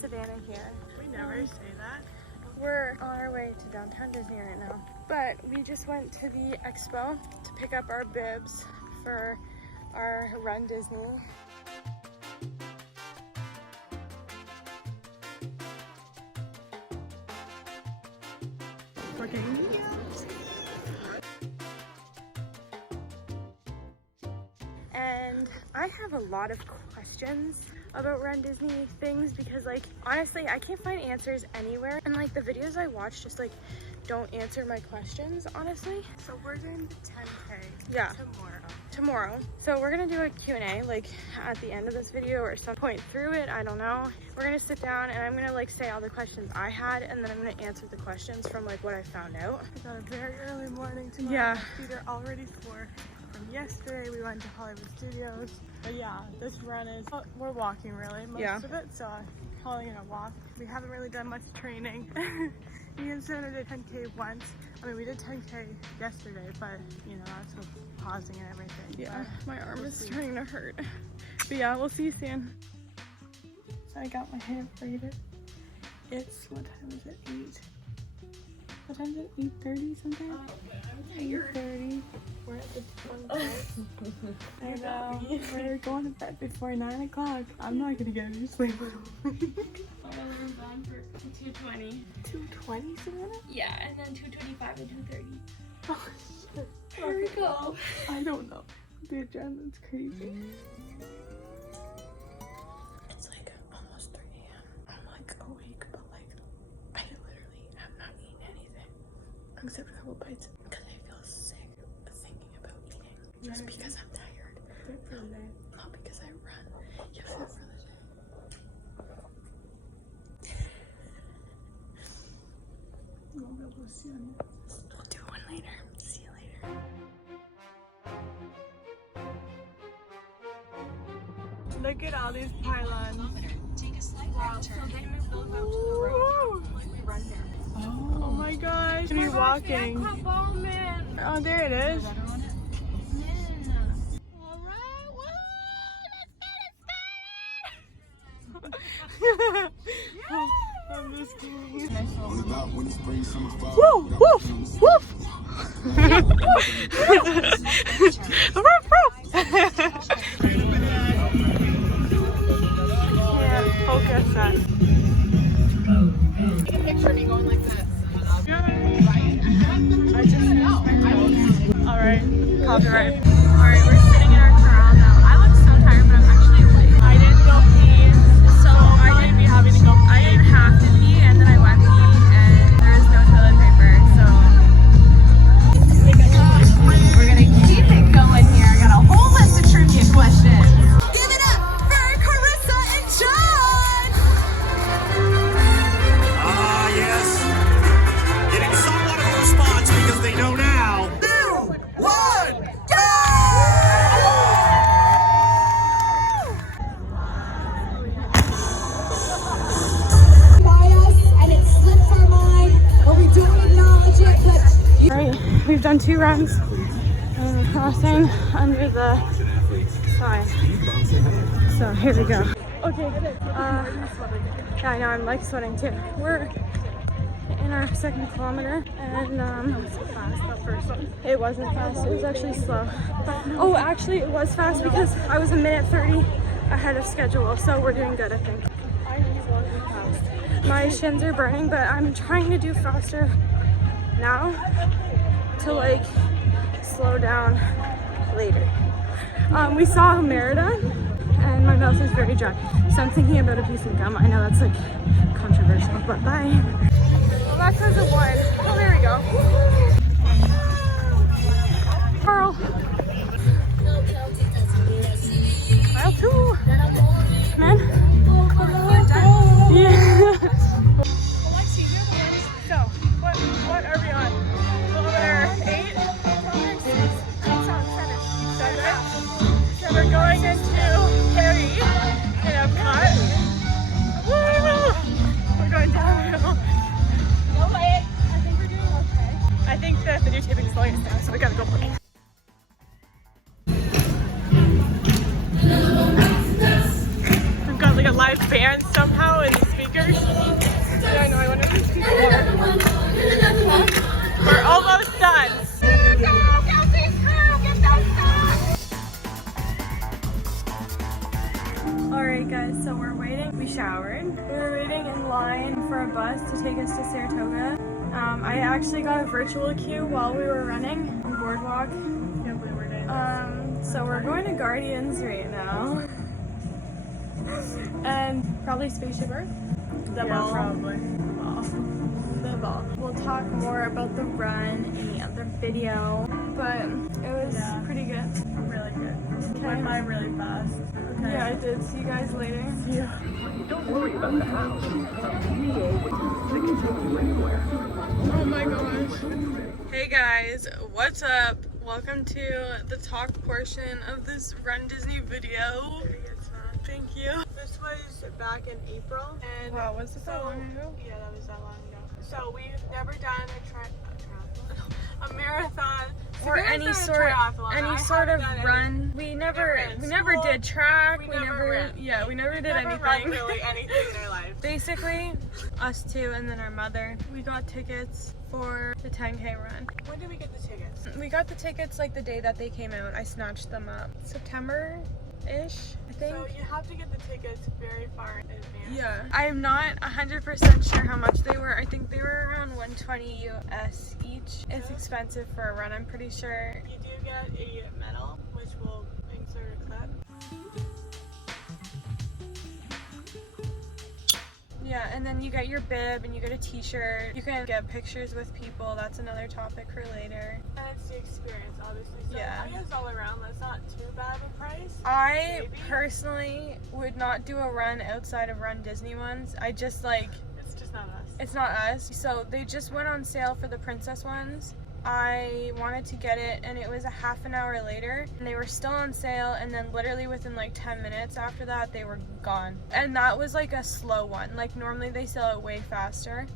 Savannah here. We never say that. We're on our way to downtown Disney right now. But we just went to the expo to pick up our bibs for our Run Disney. Okay. And I have a lot of questions about Run Disney things because, like, honestly, I can't find answers anywhere, and like the videos I watch just like don't answer my questions, honestly. So we're doing the 10K Yeah. tomorrow. So we're gonna do a Q&A like at the end of this video or some point through it, I don't know. We're gonna sit down and I'm gonna like say all the questions I had, and then I'm gonna answer the questions from like what I found out. We got a very early morning tomorrow. Yeah. Feet are already sore. From yesterday we went to Hollywood Studios. But yeah, this run is, we're walking really most of it, so I'm calling it a walk. We haven't really done much training. Me and Santa did 10K once. I mean, we did 10K yesterday, but you know, that's with pausing and everything. Yeah, but my arm is starting to hurt. But yeah, we'll see you soon. So I got my hair braided. It's, what time is it? 8. What time is it? 8:30 something? 8:30. We're at the 25. And we're going to bed before 9 o'clock. I'm not gonna get any sleep. We're gone for 2:20. 2:20, Savannah? Yeah, and then 2:25 and 2:30. Oh shit. Here we go. I don't know. The adrenaline's crazy. It's like almost 3 a.m. I'm like awake, but like I literally have not eaten anything except a couple bites because I feel sick thinking about eating. Just because I'm tired. Not because I run. You fit for the day. We'll do one later. See you later. Look at all these pylons. Wow, so they moved those out to the road. Like we run there. Oh my gosh. We're walking. Oh, there it is. I'm just kidding. Woo! Woof! Woof! Yeah, focus that. Take a picture of me going like this. I just know. Alright, copyright. Alright, we're sitting in our corral now. I look so tired, but I'm actually awake. I didn't go pee, So I didn't be having to go pee. I didn't have to pee, and then I went pee, and there was no toilet paper, so we're gonna keep it going here. I got a whole list of trivia questions. Give it up for Carissa and John! Ah, yes. Getting somewhat of a response because they know now. 2, 1, go! By us, and it slipped our mind, but we do acknowledge it, but Alright, we've done 2 runs, and we're crossing under the sign. So here we go. Okay, yeah, I know, I'm like sweating too. We're in our 2nd kilometer, and The first one. it wasn't fast, it was actually slow. Oh, actually it was fast because I was a minute 30 ahead of schedule, so we're doing good, I think. I just want to be fast. My shins are burning, but I'm trying to do faster now to like slow down later. We saw Merida and my mouth is very dry, so I'm thinking about a piece of gum. I know that's like controversial, but bye. Well, that says a 1. Oh, there we go. Pearl. Mile 2. Man. Yeah. So, what are we on? Kilometer 8? 7? So we're going into Harry in Epcot. Woo! We're going downhill. I think we're doing okay. I think the videotaping is slowing us down, so we gotta go look. We've got and somehow in the speakers. Yeah, I know. I wonder if these people are. We're almost done. Alright guys, so we're waiting. We showered. We were waiting in line for a bus to take us to Saratoga. I actually got a virtual queue while we were running on Boardwalk. Can't believe we're doing this. So we're going to Guardians right now. And probably Spaceship Earth. The ball. Probably. The ball. We'll talk more about the run in the other video, but it was pretty good. Really good. Okay. Went by really fast. Okay. Yeah, I did. See you guys later. Yeah. Don't worry about the house. We always take it to you anywhere. Oh my gosh. Hey guys, what's up? Welcome to the talk portion of this Run Disney video. Thank you. This was back in April, and Wow, was it that long ago? Yeah, that was that long ago. So we've never done a marathon Or any sort of run. We never did track. We never ran. Yeah, we never did Never anything. run really anything in our life. Basically, us two and then our mother, we got tickets for the 10K run. When did we get the tickets? We got the tickets like the day that they came out. I snatched them up. September-ish, I think. So you have to get the tickets very far in advance. Yeah. I'm not 100% sure how much they were. I think they were around 120 US each. It's expensive for a run, I'm pretty sure. You do get a medal, which we'll insert a clip. Yeah, and then you get your bib and you get a t-shirt. You can get pictures with people. That's another topic for later. And it's the experience, obviously. So Yeah. I guess all around, that's not too bad of a price. I Maybe. personally would not do a run outside of Run Disney ones. I just like, It's just not us. it's not us. So they just went on sale for the Princess ones. I wanted to get it and it was a half an hour later and they were still on sale, and then literally within like 10 minutes after that they were gone. And that was like a slow one. Like normally they sell it way faster.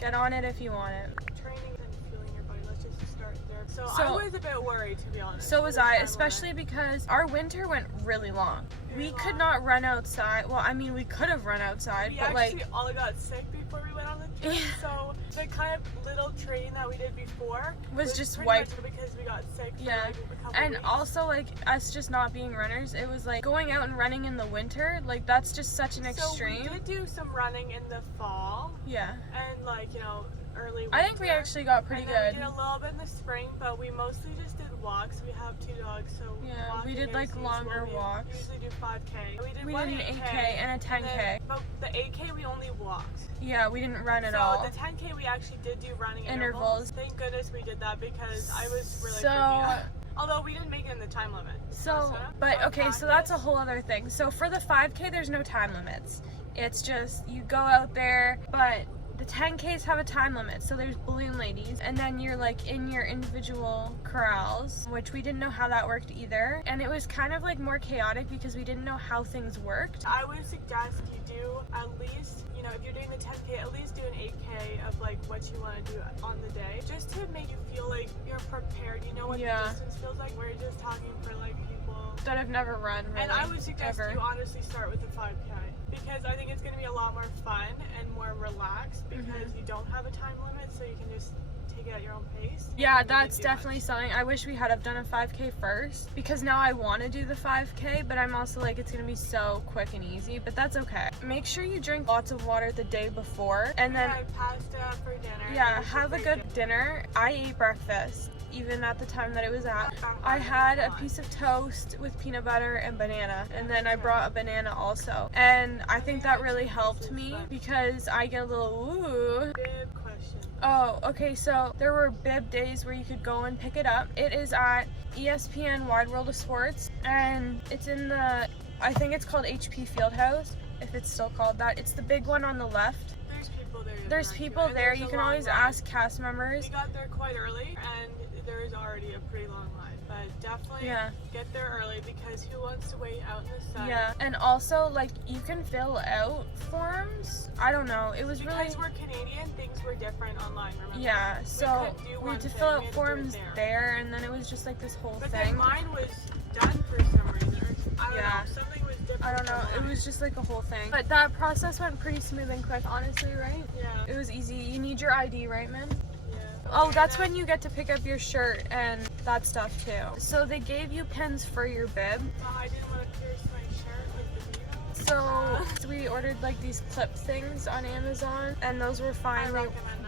Get on it if you want it. Training and fueling your body, let's just start there. So So- I was a bit worried, to be honest. So was with the I, time especially because our winter went really long. Very We could long. not run outside. Well, I mean, we could have run outside, We but actually like, all got sick before we went on the trip, so the kind of little training that we did before was just pretty wiped. much because we got sick for Yeah. like a couple And weeks. also like us just not being runners, it was like going out and running in the winter, like that's just such an extreme. So we did do some running in the fall Yeah. and like, you know, early winter. I think we actually got pretty and then good. We did a little bit in the spring, but we mostly just did walks. We have 2 dogs, so Yeah, we walking did is like usual. longer We walks. usually do 5K. We one did an 8K and a 10K. then- but the 8K we only walked. Yeah, we didn't run at So all. the 10K we actually did do running Intervals. Thank goodness we did that because I was really So- freaking out. Although we didn't make it in the time limit. So, but okay, so that's a whole other thing. So for the 5K, there's no time limits. It's just, you go out there, but the 10Ks have a time limit. So there's balloon ladies, and then you're like in your individual corrals, which we didn't know how that worked either. And it was kind of like more chaotic because we didn't know how things worked. I would suggest you do at least, you know, if you're doing the 10K, at least do an 8K of like what you want to do on the day, just to make you feel like you're prepared. You know what Yeah. the distance feels like. We're just talking for like people. That I've never run, really, And I would suggest ever. you honestly start with the 5K because I think it's going to be a lot more fun and more relaxed because Mm-hmm. you don't have a time limit, so you can just take it at your own pace. You Yeah, don't need to that's do definitely much. something. I wish we had have done a 5K first because now I want to do the 5K, but I'm also like, it's going to be so quick and easy, but that's okay. Make sure you drink lots of water the day before, and then, We had pasta for dinner. yeah, which was have a great. good dinner. I ate breakfast, even at the time that it was at. I had a piece of toast with peanut butter and banana, and then I brought a banana also. And I think that really helped me because I get a little, ooh. Good question. Oh, okay, so there were bib days where you could go and pick it up. It is at ESPN Wide World of Sports, and it's in the, I think it's called HP Fieldhouse, if it's still called that. It's the big one on the left. There's people there. There's too, people and there. there's You a can long always line. ask cast members. We got there quite early, and there is already a pretty long line. But definitely Yeah. get there early because who wants to wait out in the sun? Yeah, and also, like, you can fill out forms. I don't know. It was really, Because we're Canadian, things were different online, remember? yeah, so couldn't do we one had to thing, fill we out had to do it forms there. there, and then it was just like this whole But thing. then mine was done for some reason. I don't Yeah. know. Something was I don't know. It was just like a whole thing. But that process went pretty smooth and quick, honestly, right? Yeah. It was easy. You need your ID, right, man? Yeah. Oh, that's when you get to pick up your shirt and that stuff too. So they gave you pins for your bib. I didn't want to pierce my shirt with the needle. So we ordered like these clip things on Amazon and those were fine.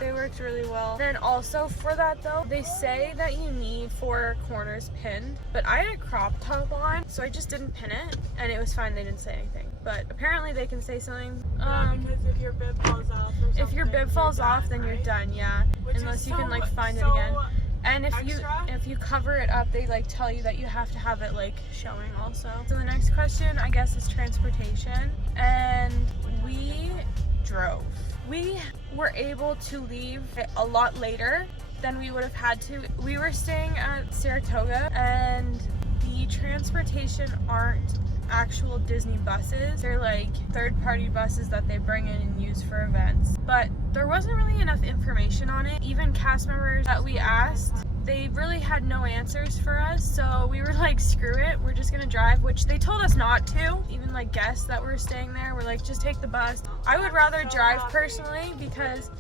They worked really well. Then also for that though, they say that you need 4 corners pinned, but I had a crop top on, so I just didn't pin it and it was fine. They didn't say anything, but apparently they can say something. Because if your bib falls off or something, if your bib falls off, then you're done, yeah. Which unless is you can like find it so again. And if extra? you cover it up, they like tell you that you have to have it like showing also. So the next question, I guess, is transportation. And we drove. We were able to leave a lot later than we would have had to. We were staying at Saratoga and the transportation aren't actual Disney buses. They're like third-party buses that they bring in and use for events. But there wasn't really enough information on it. Even cast members that we asked, they really had no answers for us. So we were like, screw it, we're just gonna drive, which they told us not to. Even like guests that were staying there were like, just take the bus. I would rather drive personally because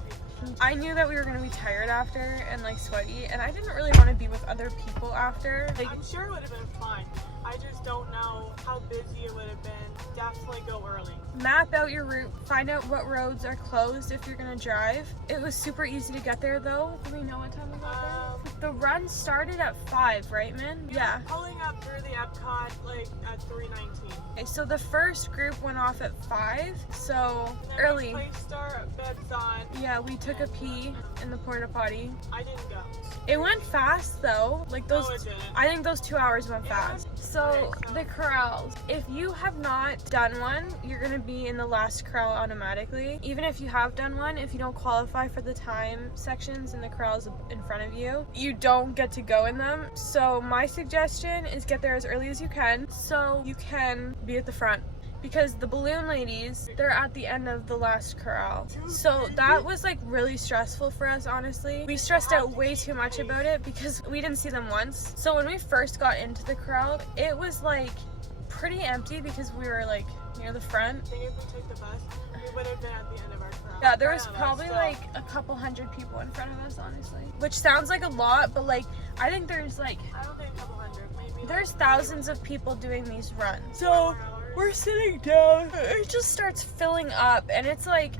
I knew that we were gonna be tired after and like sweaty, and I didn't really want to be with other people after. Like, I'm sure it would have been fine. I just don't know how busy it would have been. Definitely go early. Map out your route, find out what roads are closed if you're gonna drive. It was super easy to get there though. Do we know what time we got there? The run started at 5, right, man? Yeah. Pulling up through the Epcot like at 3:19. Okay, so the first group went off at 5, so early. Placed our beds on. Yeah, we took a pee in the porta potty. I didn't go. It went fast though. Like those, No, it didn't. I think those 2 hours went fast. So the corrals, if you have not done one, you're gonna be in the last corral automatically. Even if you have done one, if you don't qualify for the time sections in the corrals in front of you, you don't get to go in them. So my suggestion is get there as early as you can so you can be at the front. Because the balloon ladies, they're at the end of the last corral. So that was like really stressful for us, honestly. We stressed out way too much about it because we didn't see them once. So when we first got into the corral, it was like pretty empty because we were like near the front. I think if we took the bus, we would have been at the end of our corral. Yeah, there was probably like a couple hundred people in front of us, honestly. Which sounds like a lot, but like, I think there's like, I don't think a couple hundred, maybe. There's thousands of people doing these runs. So we're sitting down, it just starts filling up and it's like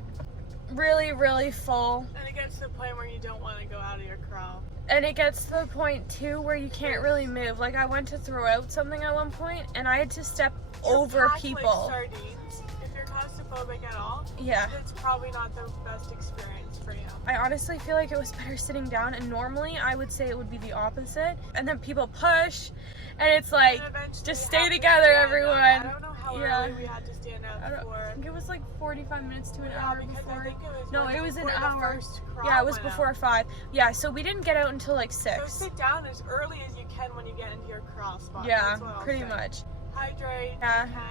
really, really full. And it gets to the point where you don't want to go out of your corral. And it gets to the point too where you can't really move. Like I went to throw out something at one point and I had to step over people. Like sardines. If you're claustrophobic at all, yeah, it's probably not the best experience for you. I honestly feel like it was better sitting down, and normally I would say it would be the opposite. And then people push and it's like, just stay together, everyone. I don't know how early we had to stand up for. I think it was like 45 minutes to an hour before. It was an hour. Yeah, it was before 5. Yeah, so we didn't get out until like 6. So sit down as early as you can when you get into your corral spot. Yeah, pretty much. Hydrate, yeah, you can,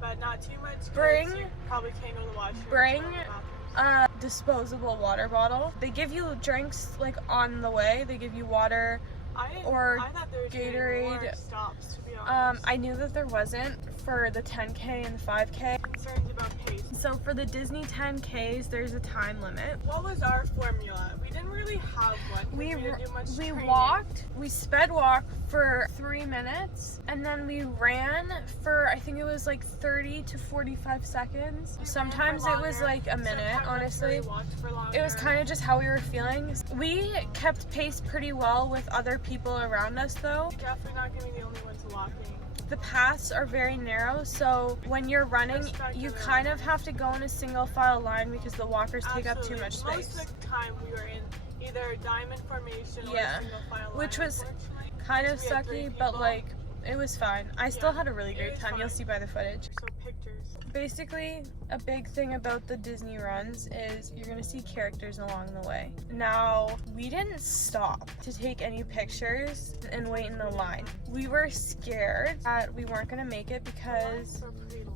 but not too much. You probably can't go to the washroom. Bring a disposable water bottle. They give you drinks like on the way. They give you water or I thought there was Gatorade. More stops, to be honest. I knew that there wasn't for the 10K and the 5K. Concerns about pace. So for the Disney 10Ks, there's a time limit. What was our formula? We didn't really have one. We didn't do much training. Walked. We sped walk for 3 minutes, and then we ran for, I think it was like 30 to 45 seconds. Sometimes it was like a minute, honestly. It was kind of just how we were feeling. We kept pace pretty well with other people around us though. Definitely not gonna be the only ones walking. The paths are very narrow, so when you're running, you kind of have to go in a single file line because the walkers take up too much space. Most of the time we were in either a diamond formation or a single file line. Which was kind of sucky, but like, it was fine. I still had a really great time. You'll see by the footage. So pictures. Basically, a big thing about the Disney runs is you're gonna see characters along the way. Now, we didn't stop to take any pictures and wait in the line. We were scared that we weren't gonna make it because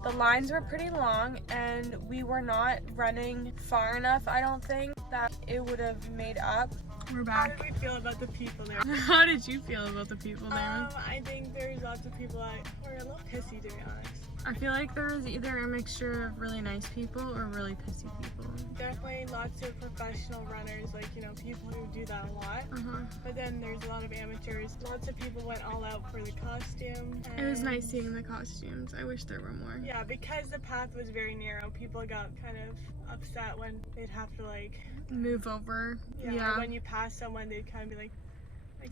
the lines were pretty long and we were not running far enough, I don't think, that it would have made up. We're back. How did we feel about the people there? How did you feel about the people there? I think there's lots of people that were a little pissy, to be honest. I feel like there was either a mixture of really nice people or really pissy people. Definitely lots of professional runners, like, you know, people who do that a lot. But then there's a lot of amateurs. Lots of people went all out for the costume. It was nice seeing the costumes. I wish there were more. Yeah, because the path was very narrow, people got kind of upset when they'd have to like move over. Yeah. When you pass someone, they'd kind of be like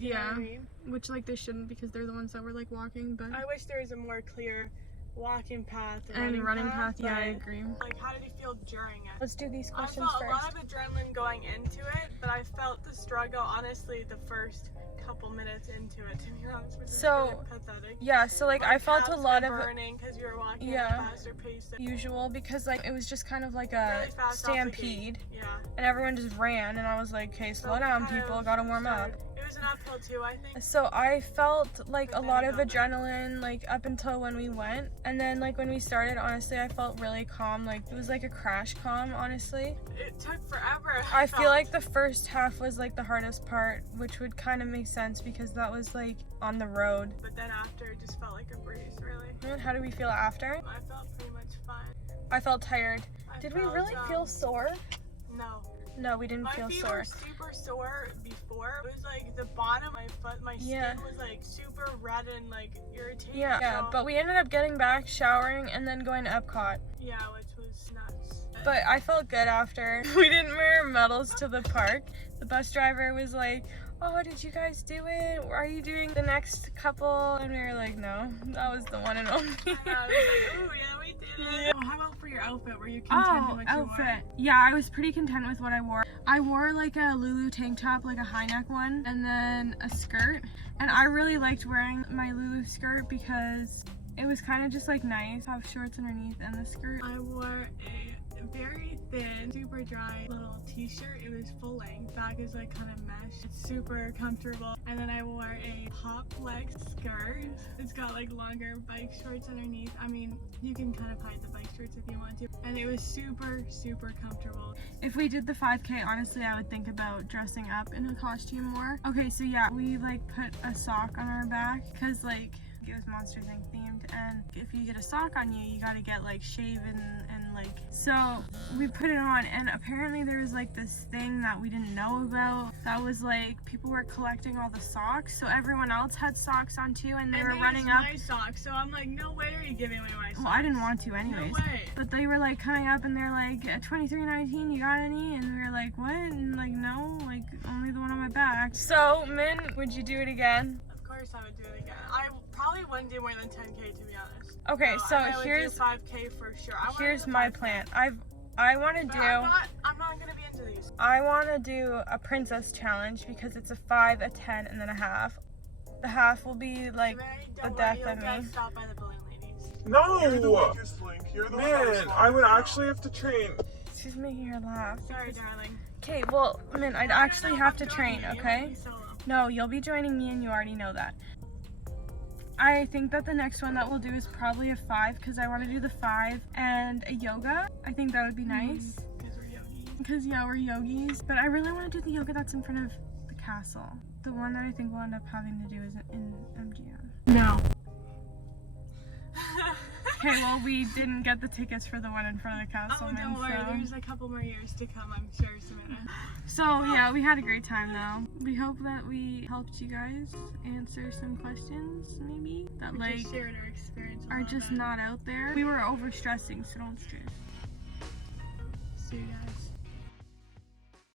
you know what I mean? Which like they shouldn't, because they're the ones that were like walking. But I wish there was a more clear walking path and running path. Yeah, I agree. Like, how did you feel during it? Let's do these questions I felt first. a lot of adrenaline going into it, but I felt the struggle honestly the first couple minutes into it, to be honest with you. So really pathetic. Yeah, so like I felt a lot of burning because you were walking at a faster pace than usual, because like it was just kind of like a really fast stampede. Yeah. And everyone just ran, and I was like, okay, slow down, people, gotta warm up. It was an uphill too, I think. So I felt like a lot of adrenaline like up until when we went, and then like when we started, honestly I felt really calm. Like it was like a crash calm, honestly. It took forever. I feel like the first half was like the hardest part, which would kind of make sense because that was like on the road. But then after, it just felt like a breeze, really. And how did we feel after? I felt pretty much fine. I felt tired. Did we really feel sore? No. No, we didn't feel sore. My feet were super sore before. It was like the bottom of my foot, my skin was like super red and like irritating. Yeah, but we ended up getting back, showering, and then going to Epcot. Yeah, which was nuts. But I felt good after. We didn't wear medals to the park. The bus driver was like, oh, did you guys do it? Are you doing the next couple? And we were like, no, that was the one and only. I was like, oh yeah, we did it. Oh, how about for your outfit? Were you content with what you wore? Yeah, I was pretty content with what I wore. I wore like a Lulu tank top, like a high neck one, and then a skirt. And I really liked wearing my Lulu skirt because it was kind of just like nice, have shorts underneath and the skirt. I wore a very thin, super dry little t-shirt. It was full length. Back is like kind of mesh. It's super comfortable. And then I wore a pop leg skirt. It's got like longer bike shorts underneath. I mean, you can kind of hide the bike shorts if you want to. And it was super, super comfortable. If we did the 5K, honestly, I would think about dressing up in a costume more. Okay, so yeah, we like put a sock on our back because like it was Monsters Inc. themed, and if you get a sock on you, you gotta get like shaven and like, so we put it on, and apparently there was like this thing that we didn't know about that was like people were collecting all the socks, so everyone else had socks on too, and they were running up. My socks, so I'm like, no way are you giving me my socks. Well, I didn't want to anyways. No way. But they were like coming up and they're like, 2319, you got any? And we were like, what? And like, no, like only the one on my back. So Min, would you do it again? Of course I would do it again. I probably wouldn't do more than 10K, to be honest. Okay, so I would here's do 5K for sure. Here's my plan. I want to do. I'm not gonna be into these. I want to do a princess challenge because it's a 5, a 10, and then a half. The half will be like the death of me. Stopped by the balloon ladies. No! Man, I would actually have to train. She's making her laugh. Sorry, darling. Okay, well, Min, I'd actually have to train, okay? No, you'll be joining me, and you already know that. I think that the next one that we'll do is probably a 5 because I want to do the 5 and a yoga. I think that would be nice. Because we're yogis. Because, yeah, we're yogis. But I really want to do the yoga that's in front of the castle. The one that I think we'll end up having to do is in MGM. No. Okay, well, we didn't get the tickets for the one in front of the castle. Oh, don't worry. There's a couple more years to come, I'm sure, Samantha. So, yeah, we had a great time, though. We hope that we helped you guys answer some questions, maybe, that, We just shared our experience are just not out there. We were over-stressing, so don't stress. See you guys.